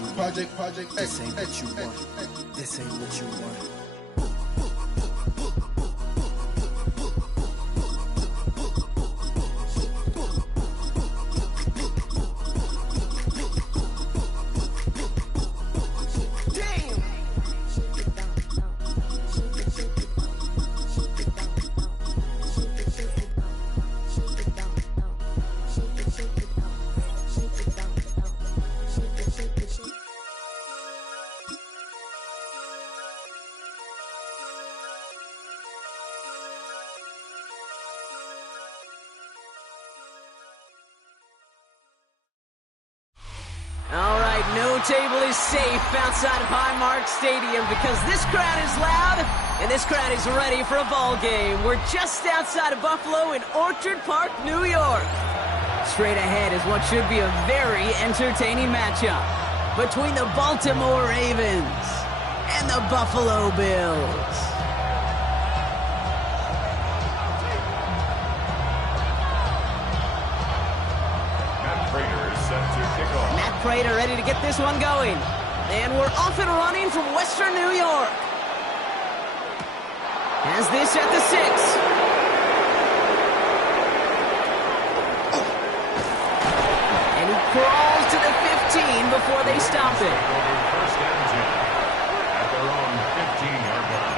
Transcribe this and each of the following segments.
what you want. This ain't what you want. This ain't what you want. All right, no table is safe outside of Highmark Stadium because this crowd is loud and this crowd is ready for a ball game. We're just outside of Buffalo in Orchard Park, New York. Straight ahead is what should be a very entertaining matchup between the Baltimore Ravens and the Buffalo Bills. Matt Prater ready to get this one going. And we're off and running from Western New York. Has this at the 6. And he crawls to the 15 before they stop it. First down 10 at their own 15-yard line.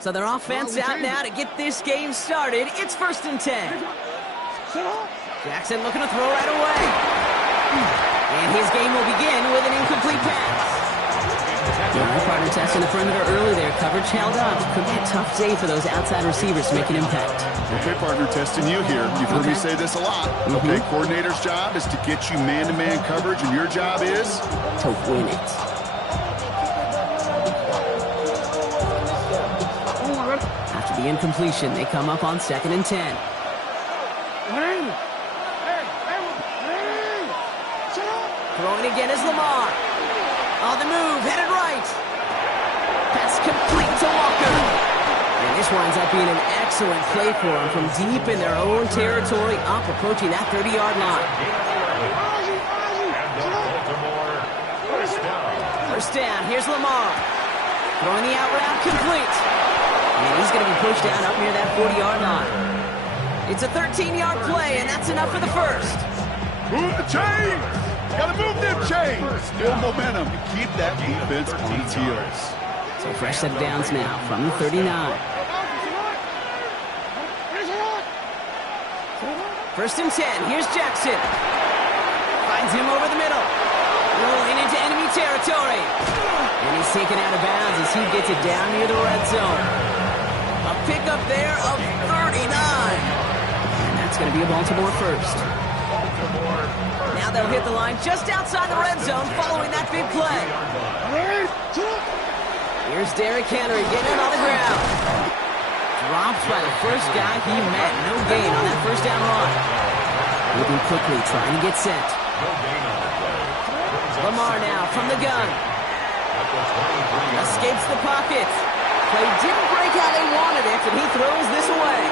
So their offense out now to get this game started. It's 1st and 10. Jackson looking to throw right away. And his game will begin with an incomplete pass. Yeah, partner test in the perimeter early there. Coverage held up. Could be a tough day for those outside receivers to make an impact. Okay, partner, testing you here. You've heard me say this a lot. Okay, coordinator's job is to get you man-to-man coverage, and your job is? To win it. After the incompletion, they come up on 2nd and 10. Throwing again is Lamar. On the move, headed right. Pass complete to Walker. And this winds up being an excellent play for him from deep in their own territory, up approaching that 30-yard line. First down, here's Lamar. Throwing the out route, complete. And he's going to be pushed down up near that 40-yard line. It's a 13-yard play, and that's enough for the first. Move the chains! Gotta move them chains! Build momentum. Keep that defense on its heels. So fresh set of downs now from the 39. First and 10. Here's Jackson. Finds him over the middle. Rolling into enemy territory. And he's taken out of bounds as he gets it down near the red zone. A pickup there of 39. And that's going to be a Baltimore first. Now they'll hit the line just outside the red zone following that big play. Here's Derrick Henry getting it on the ground. Dropped by the first guy he met. No gain on that first down run. Moving quickly, trying to get set. Lamar now from the gun. Escapes the pocket. Play didn't break how they wanted it, and he throws this away.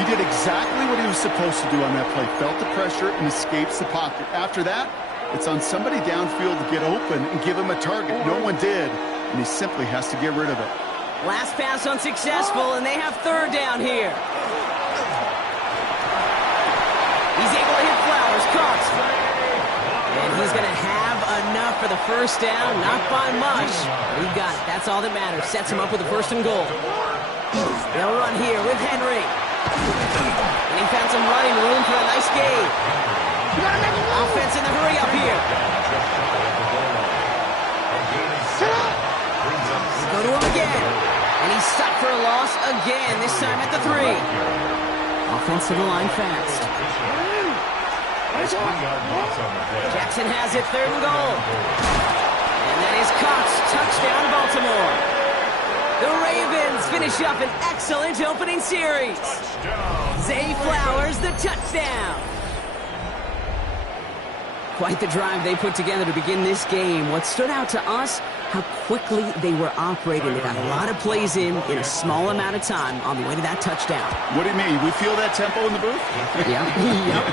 He did exactly what he was supposed to do on that play. Felt the pressure and escapes the pocket. After that, it's on somebody downfield to get open and give him a target. No one did, and he simply has to get rid of it. Last pass unsuccessful, and they have third down here. He's able to hit Flowers, caught. And he's going to have enough for the first down, not by much. But he got it. That's all that matters. Sets him up with a first and goal. They'll run here with Henry. And he found some running room for a nice gain. Offense in the hurry up here. They go to him again. And he's stuck for a loss again, this time at the 3. Offense to the line fast. Jackson has it, third and goal. And that is caught. Touchdown, Baltimore. The Ravens finish up an excellent opening series. Zay Flowers, the touchdown. Quite the drive they put together to begin this game. What stood out to us, how quickly they were operating. They got a lot of plays in a small amount of time on the way to that touchdown. What do you mean? We feel that tempo in the booth? Yeah, yep,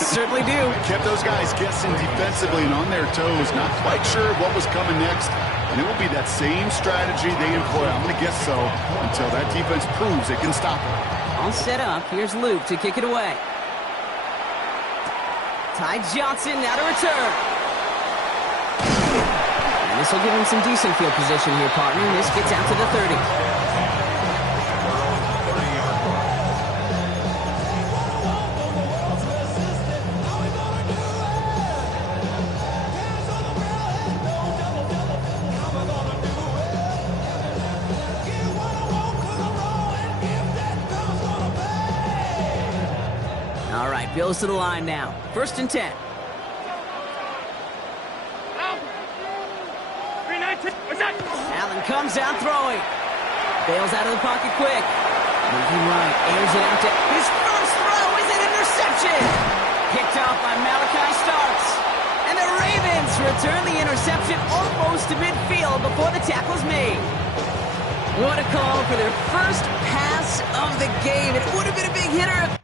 certainly do. Kept those guys guessing defensively and on their toes, not quite sure what was coming next. And it will be that same strategy they employ. I'm going to guess so until that defense proves it can stop it. All set up. Here's Luke to kick it away. Ty Johnson now to return. And this will give him some decent field position here, partner. This gets out to the 30. All right, Bills to the line now. First and 10. Allen comes out throwing. Bails out of the pocket quick. Moving right, airs it out to his first throw is an interception. Picked off by Malachi Starks. And the Ravens return the interception almost to midfield before the tackle's made. What a call for their first pass of the game. It would have been a big hitter.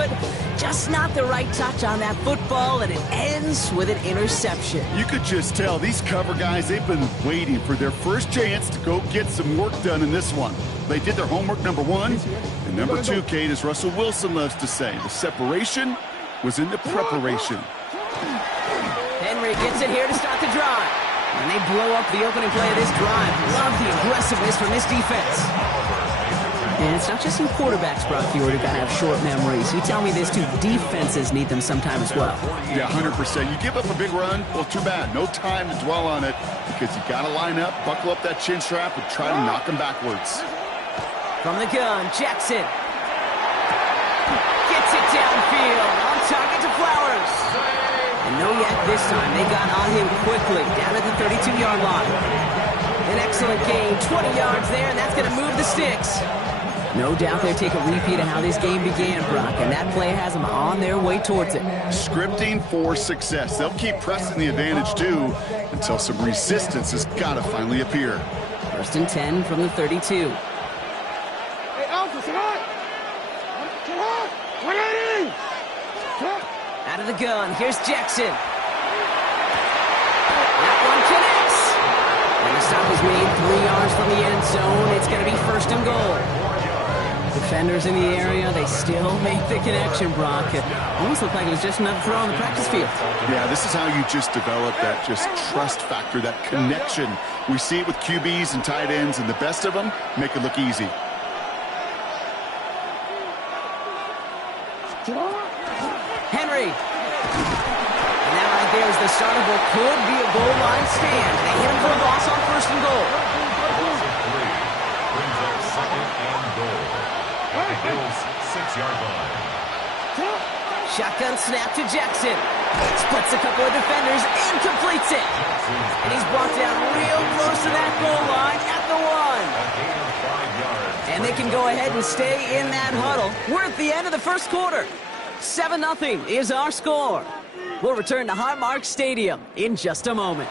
but just not the right touch on that football, and it ends with an interception. You could just tell these cover guys, they've been waiting for their first chance to go get some work done in this one. They did their homework, number one. And number two, Kate, as Russell Wilson loves to say, the separation was in the preparation. Henry gets it here to start the drive. And they blow up the opening play of this drive. Love the aggressiveness from this defense. And it's not just in quarterbacks, Brock Ford, who got to have short memories. You tell me this too, defenses need them sometime as well. Yeah, 100%. You give up a big run, well, too bad. No time to dwell on it because you got to line up, buckle up that chin strap, and try to knock them backwards. From the gun, Jackson. Gets it downfield. On target to Flowers. And no yet this time. They got on him quickly. Down at the 32-yard line. An excellent gain. 20 yards there, and that's going to move the sticks. No doubt they'll take a repeat of how this game began, Brock, and that play has them on their way towards it. Scripting for success. They'll keep pressing the advantage, too, until some resistance has got to finally appear. 1st and 10 from the 32. Out of the gun, here's Jackson. That one connects. And the stop is made 3 yards from the end zone. It's going to be 1st and goal. Defenders in the area, they still make the connection, Brock. It almost looked like it was just another throw on the practice field. Yeah, this is how you just develop that just trust factor, that connection. We see it with QBs and tight ends, and the best of them make it look easy. Henry. And that right there is the start of what could be a goal line stand. They hit him for a loss on 1st and goal. Brings up 2nd and goal. At the Bills' 6-yard line. Shotgun snap to Jackson. Splits a couple of defenders and completes it. And he's brought down real close to that goal line at the 1. And they can go ahead and stay in that huddle. We're at the end of the 1st quarter. 7-0 is our score. We'll return to Highmark Stadium in just a moment.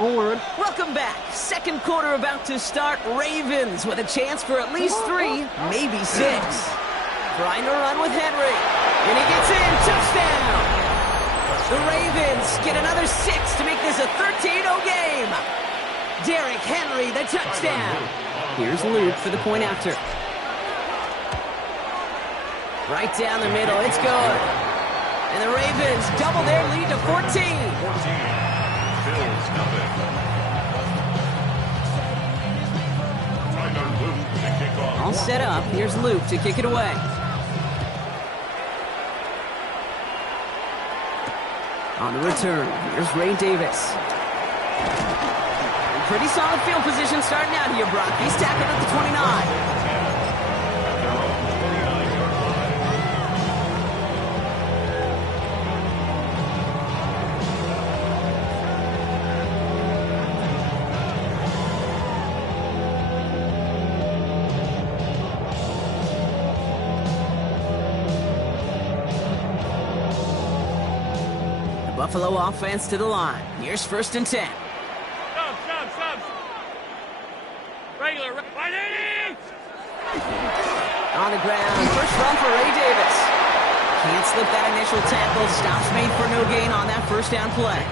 Onward. Welcome back. 2nd quarter about to start. Ravens with a chance for at least 3, maybe 6. Trying to run with Henry. And he gets in. Touchdown. The Ravens get another 6 to make this a 13-0 game. Derrick Henry, the touchdown. Here's Luke for the point after. Right down the middle. It's good. And the Ravens double their lead to 14. Bills nothing. Luke to kick off. All set up. Here's Luke to kick it away. On the return, here's Ray Davis. Pretty solid field position starting out here, Brock. He's tackled at the 29. Buffalo offense to the line. Here's 1st and 10. Stop. Regular. On the ground. First run for Ray Davis. Can't slip that initial tackle. Stops made for no gain on that 1st down play.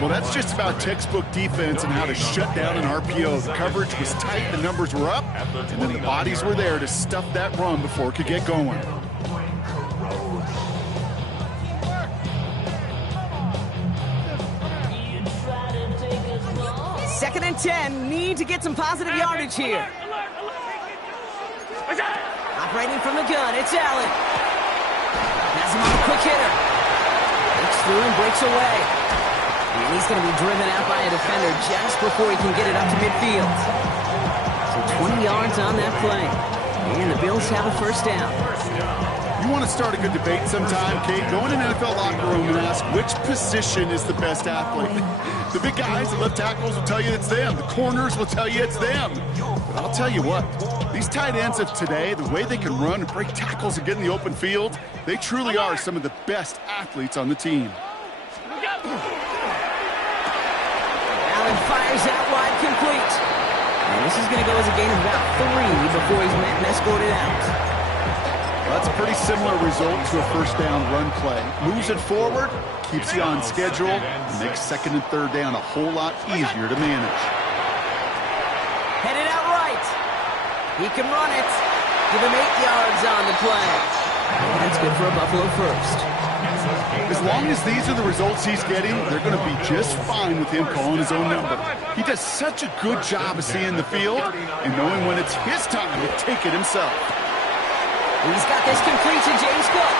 Well, that's just about textbook defense and how to shut down an RPO. The coverage was tight, the numbers were up, and then the bodies were there to stuff that run before it could get going. 2nd and 10. Need to get some positive yardage here. Operating from the gun, it's Allen. Has him on a quick hitter. Breaks through and breaks away. And he's going to be driven out by a defender just before he can get it up to midfield. So 20 yards on that play. And the Bills have a 1st down. You want to start a good debate sometime, Kate? Go in an NFL locker room and ask which position is the best athlete. The big guys, the left tackles will tell you it's them. The corners will tell you it's them. But I'll tell you what, these tight ends of today, the way they can run and break tackles and get in the open field, they truly are some of the best athletes on the team. Allen fires out wide, complete. And this is going to go as a gain of about 3 before he's met and escorted out. Well, that's a pretty similar result to a first down run play. Moves it forward, keeps you on schedule, and makes second and third down a whole lot easier to manage. Headed out right. He can run it. Give him 8 yards on the play. And that's good for a Buffalo first. As long as these are the results he's getting, they're going to be just fine with him calling his own number. He does such a good job of seeing the field and knowing when it's his time to take it himself. He's got this complete to James Cook.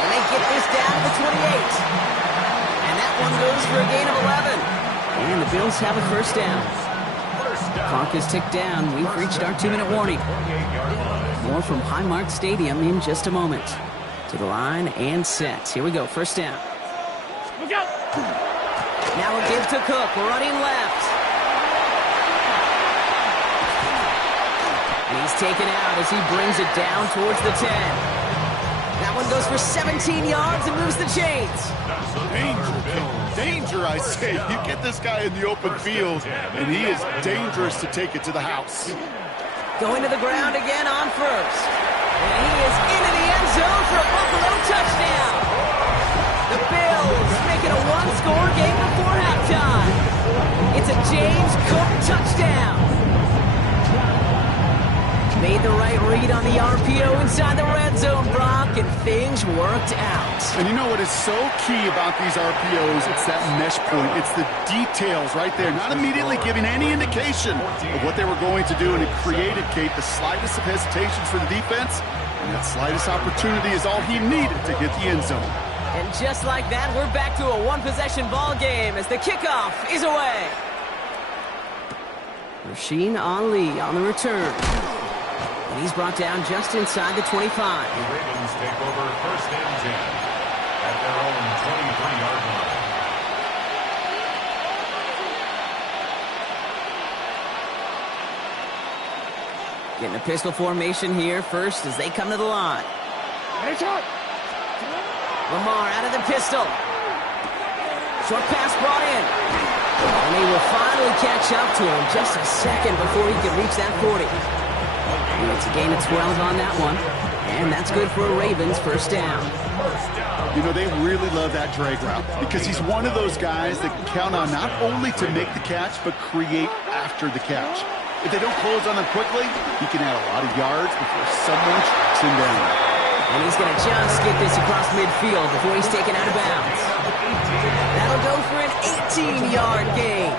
And they get this down to the 28. And that one goes for a gain of 11. And the Bills have a first down. Clock is ticked down. We've reached our 2-minute warning. More from Highmark Stadium in just a moment. To the line and set. Here we go, first down. Look out! Now a give to Cook, running left. And he's taken out as he brings it down towards the 10. That one goes for 17 yards and moves the chains. Danger, I say. You get this guy in the open field, and he is dangerous to take it to the house. Going to the ground again on first. And he is into the end zone for a Buffalo touchdown. The Bills make it a one-score game before halftime. It's a James Cook touchdown. Made the right read on the RPO inside the red zone, Brock, and things worked out. And you know what is so key about these RPOs? It's that mesh point. It's the details right there, not immediately giving any indication of what they were going to do, and it created, Kate, the slightest of hesitations for the defense, and that slightest opportunity is all he needed to hit the end zone. And just like that, we're back to a one-possession ball game as the kickoff is away. Rasheen Ali on the return. And he's brought down just inside the 25. The Ravens take over first and 10 at their own 23-yard line. Getting a pistol formation here first as they come to the line. Lamar out of the pistol. Short pass brought in. And they will finally catch up to him just a second before he can reach that 40. And it's a gain of 12 on that one. And that's good for a Ravens first down. You know, they really love that drag route because he's one of those guys that can count on not only to make the catch, but create after the catch. If they don't close on him quickly, he can add a lot of yards before someone tracks him down. And he's going to just get this across midfield before he's taken out of bounds. That'll go for an 18-yard gain.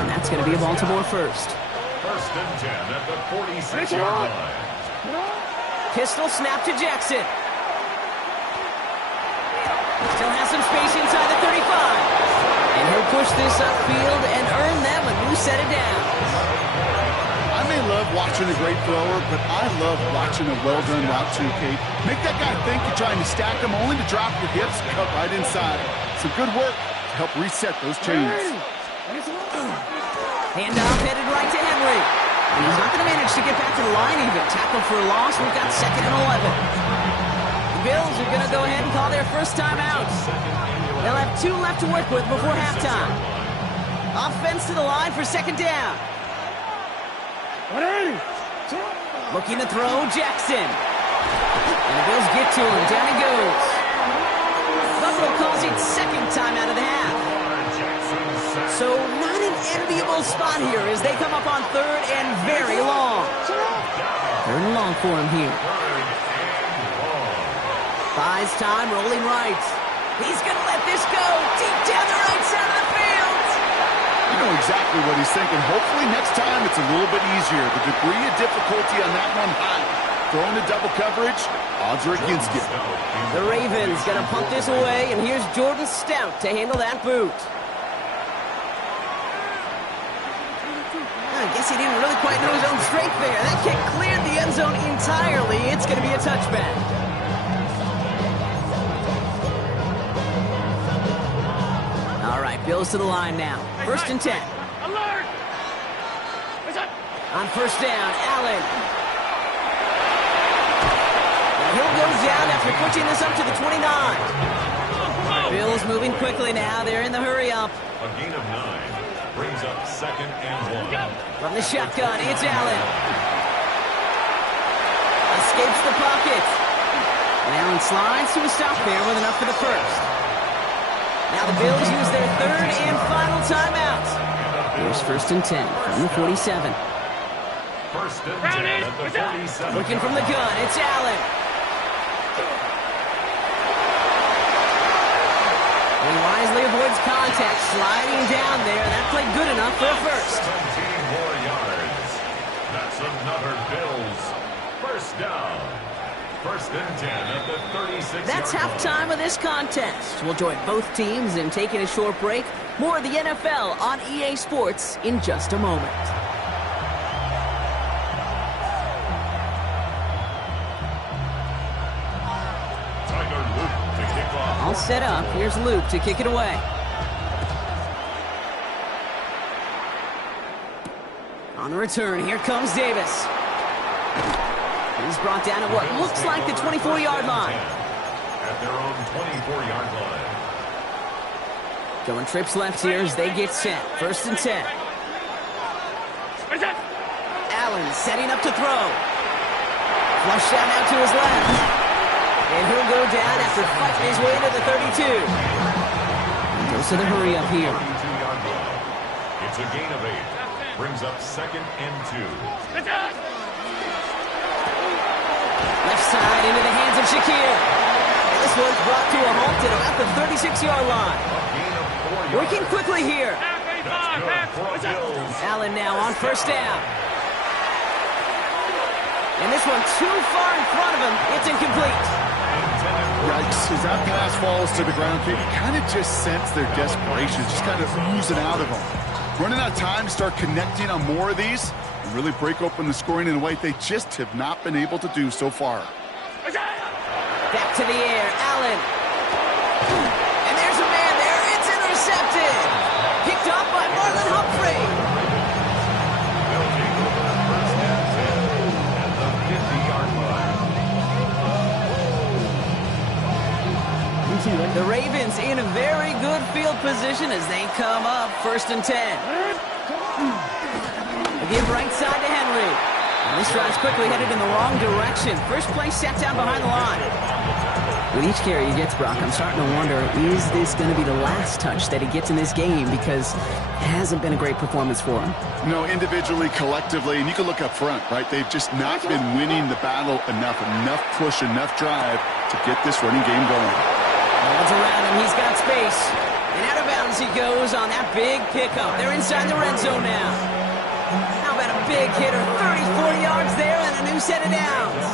And that's going to be a Baltimore first. First and 10 at the 46-yard line. Pistol snap to Jackson. Still has some space inside the 35. And he'll push this upfield and earn them a new set of downs. I may love watching a great thrower, but I love watching a well-done route too, Kate. Make that guy think you're trying to stack him only to drop your hips, cut right inside. Some good work to help reset those chains. Handoff headed right to Henry. And he's not going to manage to get back to the line even. Tackle for a loss. We've got second and 11. The Bills are going to go ahead and call their first time out. They'll have 2 left to work with before halftime. Offense to the line for second down. Looking to throw, Jackson. And the Bills get to him. Down he goes. Buffalo calls it second time out of the half. So not an enviable spot here as they come up on third and very long. Third and long for him here. Buys time, rolling right. He's going to let this go deep down the right side of the field. You know exactly what he's thinking. Hopefully next time it's a little bit easier. The degree of difficulty on that one high. Throwing to double coverage, odds are against you. The Ravens going to punt this away, and here's Jordan Stout to handle that boot. I guess he didn't really quite know his own strength there. That kick cleared the end zone entirely. It's going to be a touchback. All right, Bills to the line now. First and 10. Alert! On first down, Allen. Now he'll go down after pushing this up to the 29. Bills moving quickly now. They're in the hurry up. A gain of 9 brings up 2nd and 1. From the shotgun, it's Allen. Escapes the pocket. And Allen slides to a stop there with enough for the first. Now the Bills use their 3rd and final timeout. Here's 1st and 10 from the 47. 1st and 10 at the 47. Looking from the gun, it's Allen. He wisely avoids contact, sliding down there. That played good enough for a first. 17 more yards. That's another Bills 1st down. 1st and 10 at the 36. That's halftime of this contest. We'll join both teams in taking a short break. More of the NFL on EA Sports in just a moment. All set up. Here's Luke to kick it away. On the return, here comes Davis. He's brought down at what looks like the 24-yard line. At their own 24-yard line. Going trips left here as they get set. 1st and 10. Allen setting up to throw. Flushed out now to his left. And he'll go down after fighting his way to the 32. He goes to the hurry up here. 32-yard line. It's a gain of 8. Brings up 2nd and 2. Left side into the hands of Shakir. And this one's brought to a halt at about the 36-yard line. A gain of 4 yards. Working quickly here. That's good for the Bills. Allen now on 1st down. And this one too far in front of him. It's incomplete. Yikes, as that pass falls to the ground, you kind of just sense their desperation, just kind of oozing out of them. Running out of time to start connecting on more of these and really break open the scoring in a way they just have not been able to do so far. Back to the air, Allen. And there's a man there. It's intercepted. Picked up by Marlon Humphrey. They'll take over 1st and 10 at the 50-yard line. The Ravens in a very good field position as they come up 1st and 10. Again, right side to Henry. And this drive's quickly headed in the wrong direction. First play set down behind the line. With each carry he gets, Brock, I'm starting to wonder, is this going to be the last touch that he gets in this game? Because it hasn't been a great performance for him. No, individually, collectively, and you can look up front, right? They've just not been winning the battle enough push, enough drive to get this running game going. Holds around him, he's got space. And out of bounds he goes on that big pickup. They're inside the red zone now. How about a big hitter, 34 yards there and a new set of downs.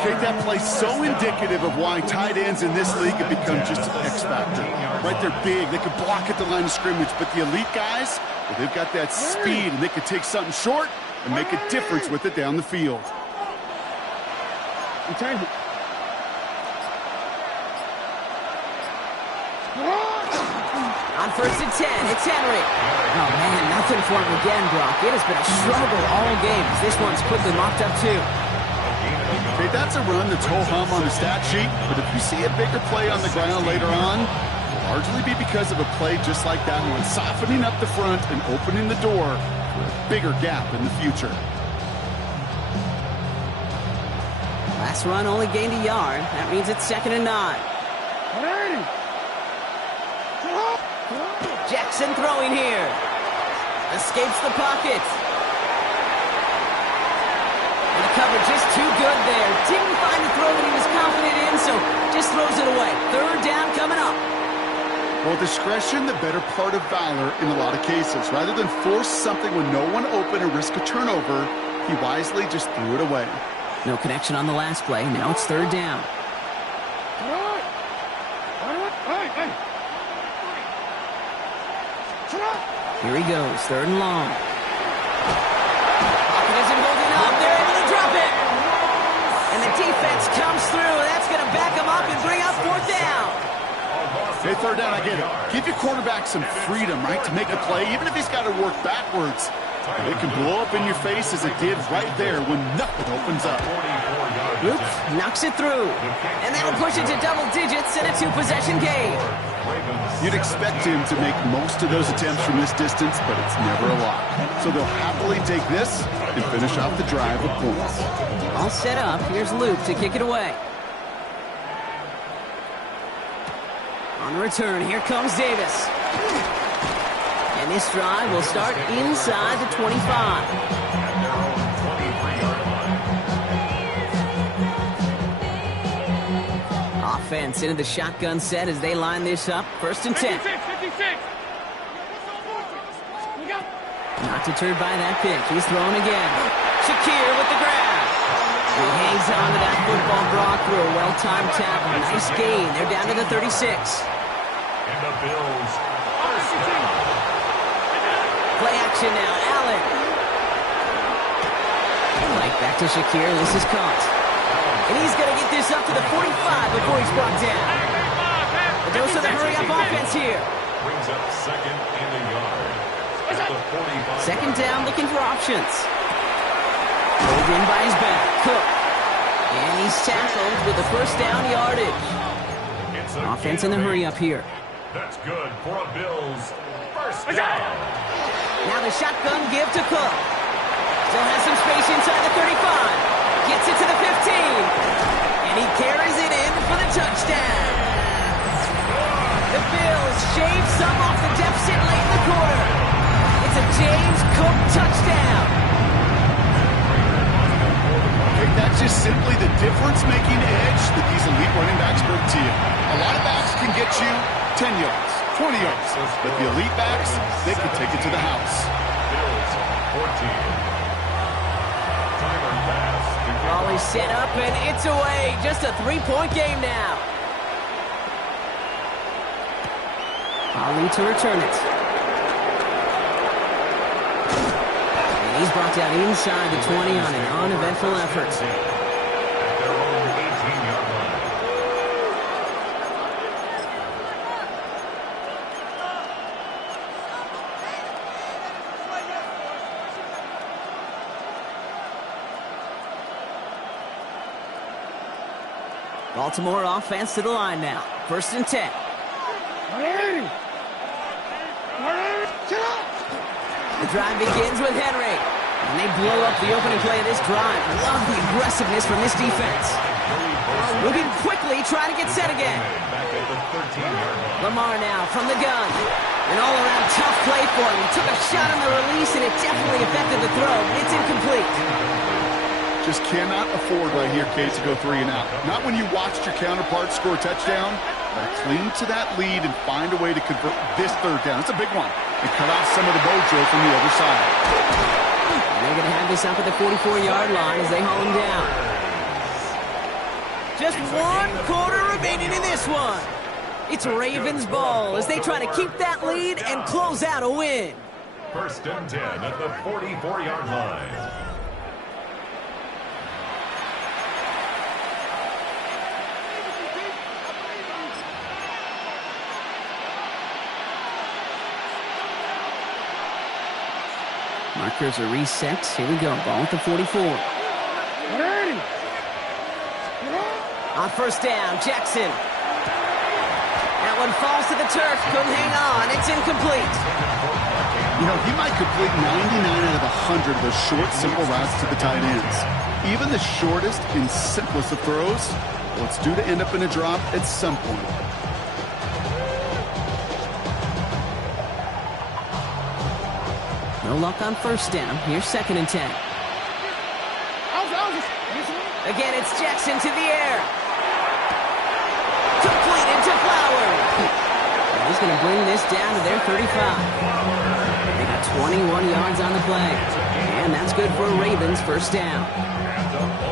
Okay, that play so indicative of why tight ends in this league have become just an X factor. Right, they're big, they can block at the line of scrimmage, but the elite guys, well, they've got that speed and they can take something short and make a difference with it down the field. On 1st and 10, it's Henry. Oh, man, nothing for him again, Brock. It has been a struggle all game. This one's quickly mopped up, too. Okay, that's a run that's ho-hum on the stat sheet, but if you see a bigger play on the ground later on, it'll largely be because of a play just like that one, softening up the front and opening the door for a bigger gap in the future. Last run only gained a yard. That means it's 2nd and 9. Jackson throwing here. Escapes the pocket. And the cover just too good there. Didn't find the throw that he was confident in, so just throws it away. 3rd down coming up. Well, discretion, the better part of valor in a lot of cases. Rather than force something when no one open and risk a turnover, he wisely just threw it away. No connection on the last play. Now it's 3rd down. Here he goes, 3rd and long. Pocket isn't holding up. They're able to drop it. And the defense comes through. That's going to back him up and bring up 4th down. Hey, 3rd down, I get it. Give your quarterback some freedom, right, to make a play, even if he's got to work backwards. It can blow up in your face as it did right there when nothing opens up. Oops, knocks it through. And that'll push it to double digits in a two-possession game. You'd expect him to make most of those attempts from this distance, but it's never a lot. So they'll happily take this and finish off the drive with points. All set up. Here's Luke to kick it away. On the return, here comes Davis. And this drive will start inside the 25. Offense into the shotgun set as they line this up. First and 10. 56. Not deterred by that pick. He's throwing again. Shakir with the grab. He hangs on to that football Brock through a well-timed tackle. Nice gain. They're down to the 36. And the Bills are down. Play action now. Allen. Right back to Shakir. This is caught. And he's going to get this up to the 45 before he's brought down. A dose of the hurry-up offense here. Brings up second and a yard. At the 45. Second down, looking for options. Pulled in by his back. Cook. And he's tackled with the first down yardage. It's a Offense in the hurry-up here. That's good for a Bills first down. Now the shotgun give to Cook. Still has some space inside the 35. Gets it to the 15. And he carries it in for the touchdown. The Bills shave some off the deficit late in the quarter. It's a James Cook touchdown. Okay, that's just simply the difference-making edge that these elite running backs bring to you. A lot of backs can get you 10 yards, 20 yards. But the elite backs, they can take it to the house. Bills 14. Timer pass. Ball is set up and it's away. Just a three-point game now. Ali to return it. And he's brought down inside the 20 on an uneventful effort. At their own 18-yard line. Baltimore offense to the line now. First and 10. The drive begins with Henry. And they blow up the opening play of this drive. Love the aggressiveness from this defense. Moving quickly, trying to get set again. Back at the 13-yard line. Lamar now from the gun. An all-around tough play for him. He took a shot on the release, and it definitely affected the throw. It's incomplete. Just cannot afford right here, Kate, to go 3 and out. Not when you watched your counterpart score a touchdown. But cling to that lead and find a way to convert this third down. It's a big one. And cut off some of the mojo from the other side. And they're going to have this up at the 44-yard line as they haul him down. Just 1 quarter remaining in this one. It's Ravens ball as they try to keep that lead and close out a win. First and 10 at the 44-yard line. Markers are reset. Here we go. Ball at the 44. On first down, Jackson. That one falls to the turf. Couldn't hang on. It's incomplete. You know, he might complete 99 out of 100 of those short, simple routes to the tight ends. Even the shortest and simplest of throws, well, it's due to end up in a drop at some point. No luck on first down. Here's second and 10. Again, it's Jackson to the air. Completed to Flowers. And he's going to bring this down to their 35. They got 21 yards on the play. And that's good for a Ravens first down.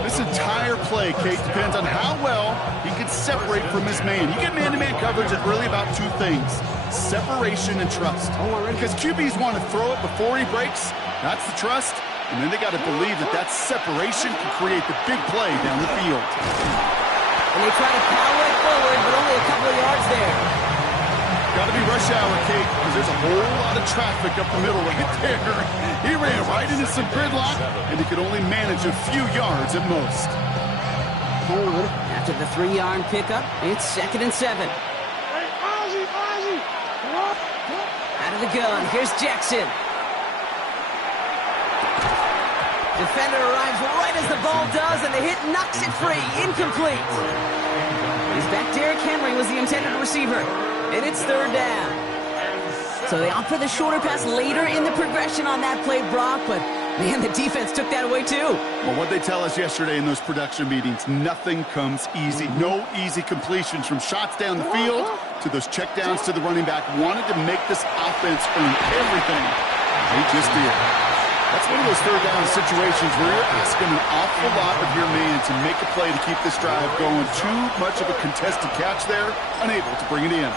This entire play, Kate, depends on how well he can separate from his man. You get man-to-man coverage, it's really about 2 things. Separation and trust. Because QBs want to throw it before he breaks. That's the trust. And then they got to believe that that separation can create the big play down the field. And they try to power it forward, but only a couple of yards there. got to be rush hour, Kate, because there's a whole lot of traffic up the middle right there. He ran right into some gridlock, and he could only manage a few yards at most. After the 3-yard pickup, it's 2nd and 7. Out of the gun, here's Jackson. Defender arrives right as the ball does, and the hit knocks it free. Incomplete. He's back. Derrick Henry was the intended receiver, and it's 3rd down. So they opt for the shorter pass later in the progression on that play, Brock, but man, the defense took that away too. Well, what they tell us yesterday in those production meetings, nothing comes easy. No easy completions from shots down the field to those checkdowns to the running back. Wanted to make this offense earn everything. They just did. That's one of those 3rd down situations where you're asking an awful lot of your man to make a play to keep this drive going. Too much of a contested catch there, unable to bring it in.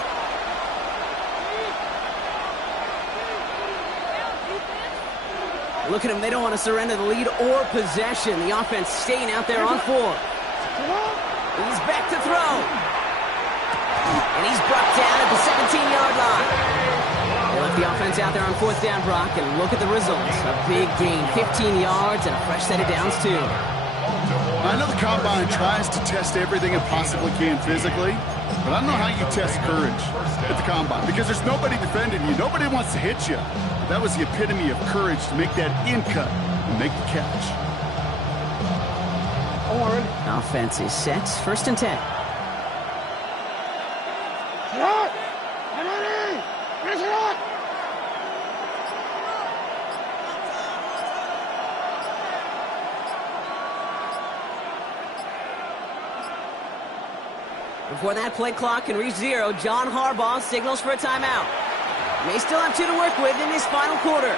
Look at them. They don't want to surrender the lead or possession. The offense staying out there on 4. He's back to throw. And he's brought down at the 17-yard line. They left the offense out there on 4th down, Brock, and look at the results. A big gain, 15 yards, and a fresh set of downs, too. I know the Combine tries to test everything it possibly can physically, but I don't know how you test courage at the Combine, because there's nobody defending you. Nobody wants to hit you. That was the epitome of courage to make that in-cut and make the catch. Offense is set. 1st and 10. Before that play clock can reach 0, John Harbaugh signals for a timeout. May still have 2 to work with in this final quarter.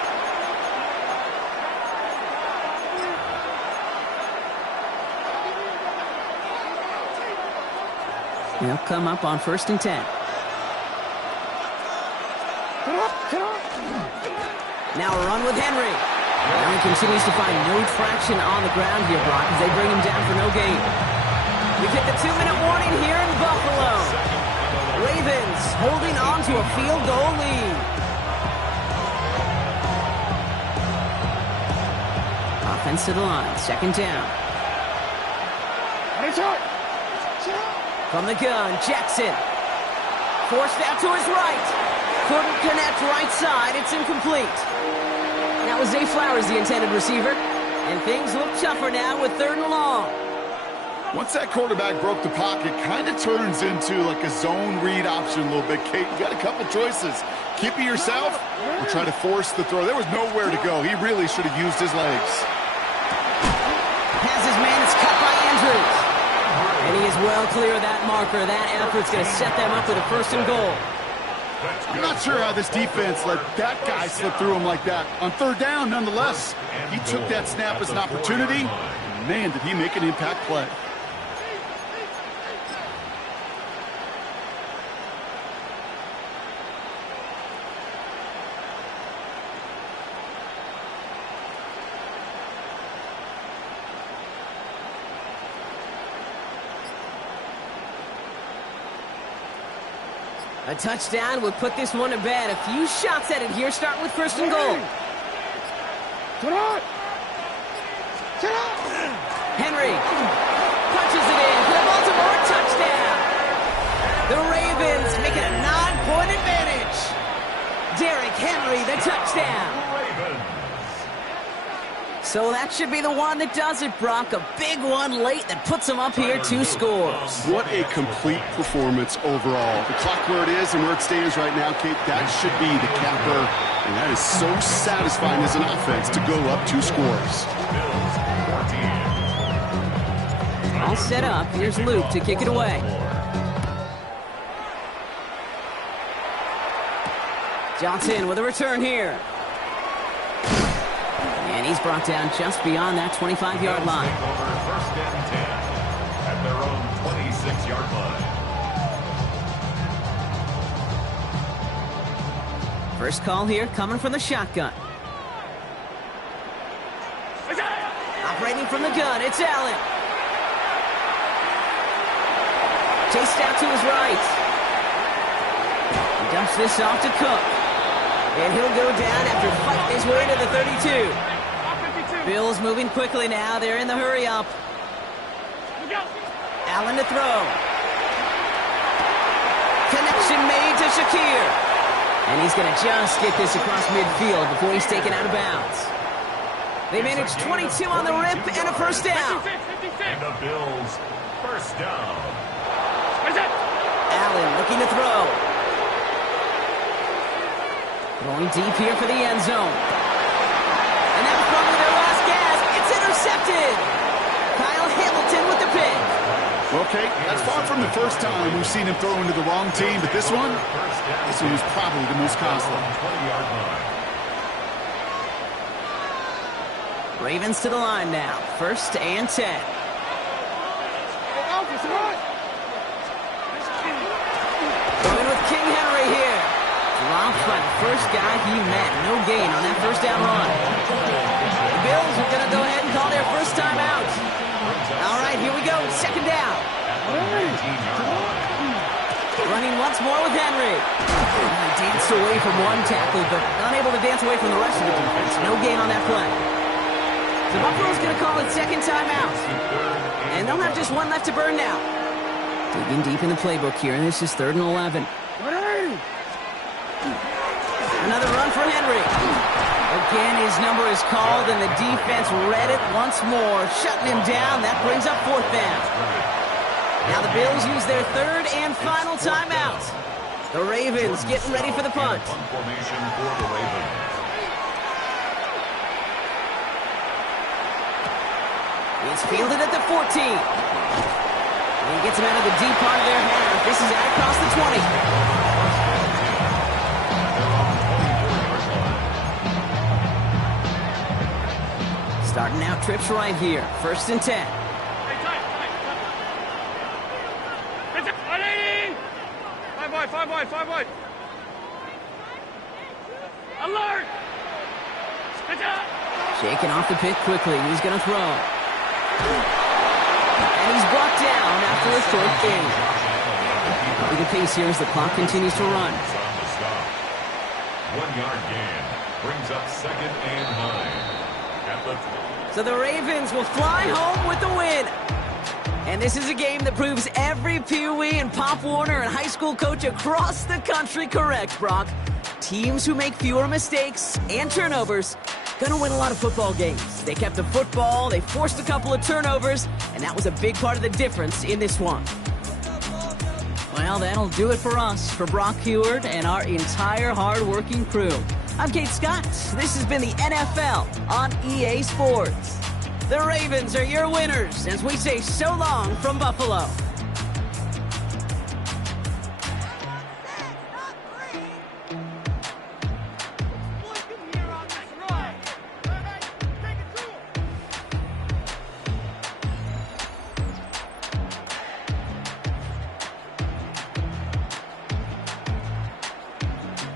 They'll come up on 1st and 10. Now a run with Henry. Henry continues to find no traction on the ground here, Brock, as they bring him down for no gain. We've hit the 2-minute warning here in Buffalo. Ravens holding on to a field goal lead. Offense to the line, 2nd down. From the gun, Jackson. Forced out to his right. Couldn't connect right side. It's incomplete. That was Zay Flowers, the intended receiver. And things look tougher now with 3rd and long. Once that quarterback broke the pocket, kind of turns into like a zone read option a little bit. Kate, you got a couple choices. Keep it yourself or try to force the throw. There was nowhere to go. He really should have used his legs. Has his man. It's cut by Andrews. And he is well clear of that marker. That effort's going to set them up with a 1st and goal. I'm not sure how this defense let that guy slip through him like that. On 3rd down, nonetheless, he took that snap as an opportunity. Man, did he make an impact play. A touchdown would put this one to bed. A few shots at it here, starting with 1st and goal. Henry punches it in for the Baltimore touchdown. The Ravens make it a 9-point advantage. Derrick Henry, the touchdown. So that should be the one that does it, Brock. A big one late that puts them up here 2 scores. What a complete performance overall. The clock where it is and where it stands right now, Kate, that should be the capper. And that is so satisfying as an offense to go up 2 scores. All set up. Here's Luke to kick it away. Johnson with a return here. And he's brought down just beyond that 25-yard line. 1st and 10 at their own 26-yard line. First call here coming from the shotgun. Operating from the gun, it's Allen. Chased out to his right. He Dumps this off to Cook. And he'll go down after fighting his way to the 32. Bills moving quickly now. They're in the hurry-up. Allen to throw. Connection made to Shakir. And he's going to just get this across midfield before he's taken out of bounds. They managed 22 on the rip and a first down. And the Bills, first down. Allen looking to throw. Going deep here for the end zone. And that was probably their last gas. It's intercepted. Kyle Hamilton with the pick. Okay, that's far from the first time we've seen him throw into the wrong team, but this one was probably the most costly. Ravens to the line now. 1st and 10. Going with King Henry here. Dropped by the first guy he met. No gain on that first down run. The Bills are going to go ahead and call their first time out. All right, here we go. 2nd down. Running once more with Henry. He danced away from one tackle, but unable to dance away from the rest of the defense. No gain on that play. So Buffalo's going to call it 2nd timeout. And they'll have just one left to burn now. Digging deep in the playbook here, and this is 3rd and 11. Another run for Henry. Again, his number is called, and the defense read it once more, shutting him down. That brings up 4th down. Now the Bills use their 3rd and final timeout. The Ravens getting ready for the punt. Formation for the Ravens. It's fielded at the 14. And he gets him out of the deep part of their half. This is out across the 20. Starting out trips right here. 1st and 10. Five wide. Alert! Shaking off the pick quickly. He's going to throw. And he's brought down after a short gain. Look at the pace here as the clock continues to run. 1-yard gain brings up 2nd and 9. At the So the Ravens will fly home with the win. And this is a game that proves every Pee Wee and Pop Warner and high school coach across the country correct, Brock. Teams who make fewer mistakes and turnovers gonna win a lot of football games. They kept the football, they forced a couple of turnovers, and that was a big part of the difference in this one. Well, that'll do it for us, for Brock Heward and our entire hard-working crew. I'm Kate Scott. This has been the NFL on EA Sports. The Ravens are your winners as we say so long from Buffalo.